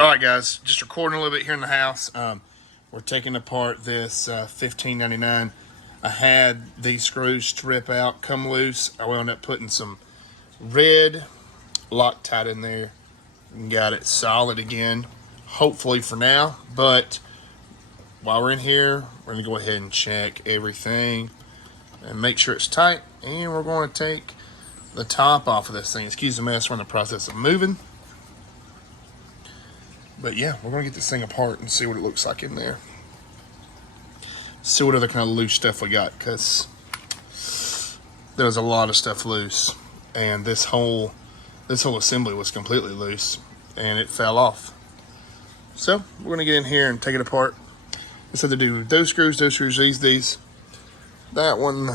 All right, guys, just recording a little bit here in the house. We're taking apart this $15.99. I had these screws strip out, come loose. I wound up putting some red Loctite in there and got it solid again, hopefully for now. But while we're in here, we're gonna go ahead and check everything and make sure it's tight. And we're going to take the top off of this thing. Excuse the mess, we're in the process of moving. But yeah, we're gonna get this thing apart and see what it looks like in there. See what other kind of loose stuff we got, because there's a lot of stuff loose, and this whole assembly was completely loose and it fell off. So we're gonna get in here and take it apart. I said to do those screws, these. That one,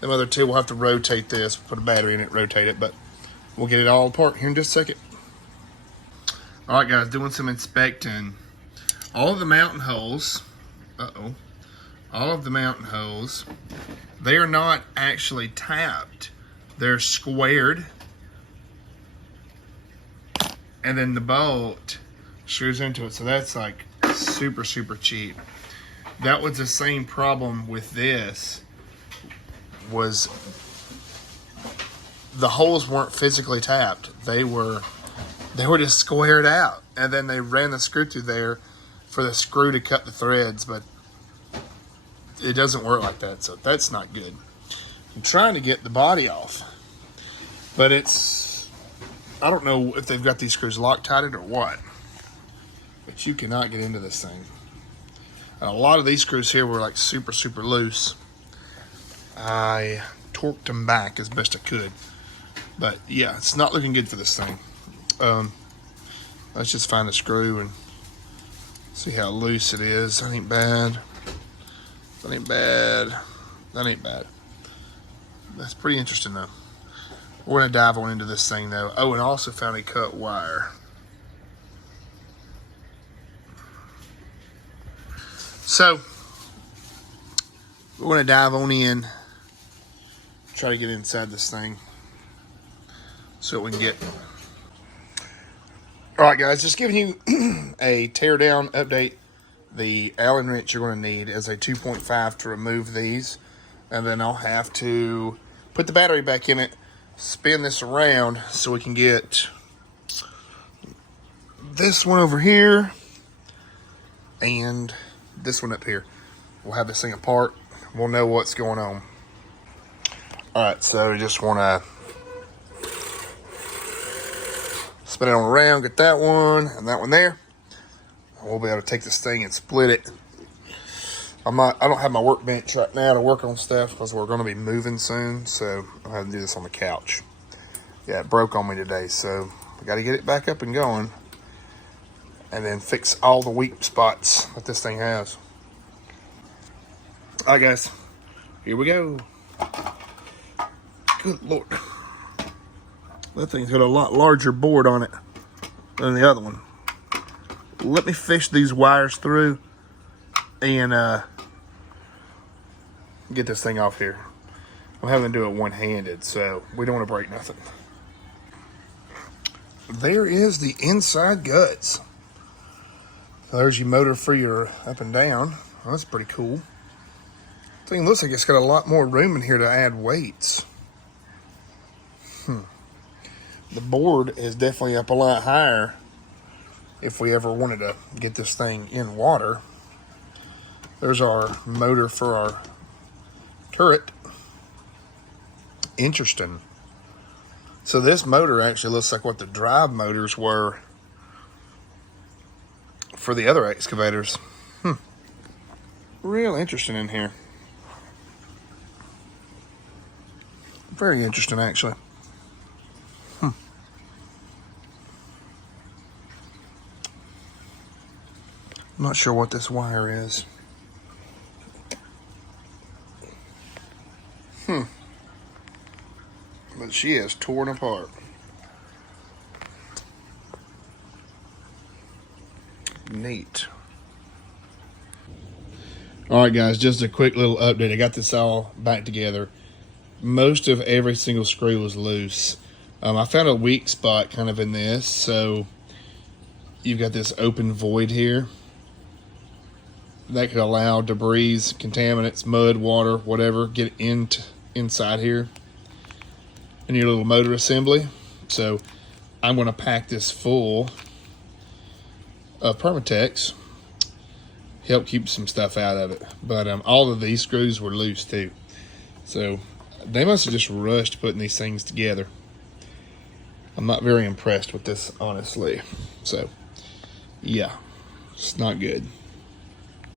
them other two, we'll have to rotate this, put a battery in it, rotate it, but we'll get it all apart here in just a second. All right, guys, doing some inspecting. All of the mountain holes, all of the mountain holes, they are not actually tapped. They're squared. And then the bolt screws into it. So that's like super, super cheap. That was the same problem with this, was the holes weren't physically tapped. They were just squared out, and then they ran the screw through there for the screw to cut the threads, but it doesn't work like that, so that's not good. I'm trying to get the body off, but I don't know if they've got these screws Loctited or what, but you cannot get into this thing. And a lot of these screws here were like super, super loose. I torqued them back as best I could, but yeah, it's not looking good for this thing. Let's just find a screw and see how loose it is. That ain't bad. That ain't bad. That ain't bad. That's pretty interesting though. We're gonna dive on into this thing though. Oh, and I also found a cut wire. So we're gonna dive on in, try to get inside this thing so we can get. All right, guys, just giving you a tear down update. The Allen wrench you're going to need is a 2.5 to remove these, and then I'll have to put the battery back in it, spin this around so we can get this one over here and this one up here. We'll have this thing apart. We'll know what's going on. All right, so we just want to spin it on around, get that one and that one there. We'll be able to take this thing and split it. I don't have my workbench right now to work on stuff because we're going to be moving soon, so I'll have to do this on the couch. Yeah, it broke on me today, so I got to get it back up and going and then fix all the weak spots that this thing has. All right, guys, here we go. Good Lord. That thing's got a lot larger board on it than the other one. Let me fish these wires through and get this thing off here. I'm having to do it one-handed, so we don't want to break nothing. There is the inside guts. There's your motor for your up and down. Well, that's pretty cool. Thing looks like it's got a lot more room in here to add weights. The board is definitely up a lot higher if we ever wanted to get this thing in water. There's our motor for our turret. Interesting. So this motor actually looks like what the drive motors were for the other excavators. Real interesting in here. Very interesting, actually. I'm not sure what this wire is. But she is torn apart. Neat. All right, guys, just a quick little update. I got this all back together. Most of every single screw was loose. I found a weak spot kind of in this, so you've got this open void here that could allow debris, contaminants, mud, water, whatever, get inside here in your little motor assembly. So I'm going to pack this full of Permatex, help keep some stuff out of it. But all of these screws were loose too, so they must have just rushed putting these things together. I'm not very impressed with this, honestly. So yeah, it's not good.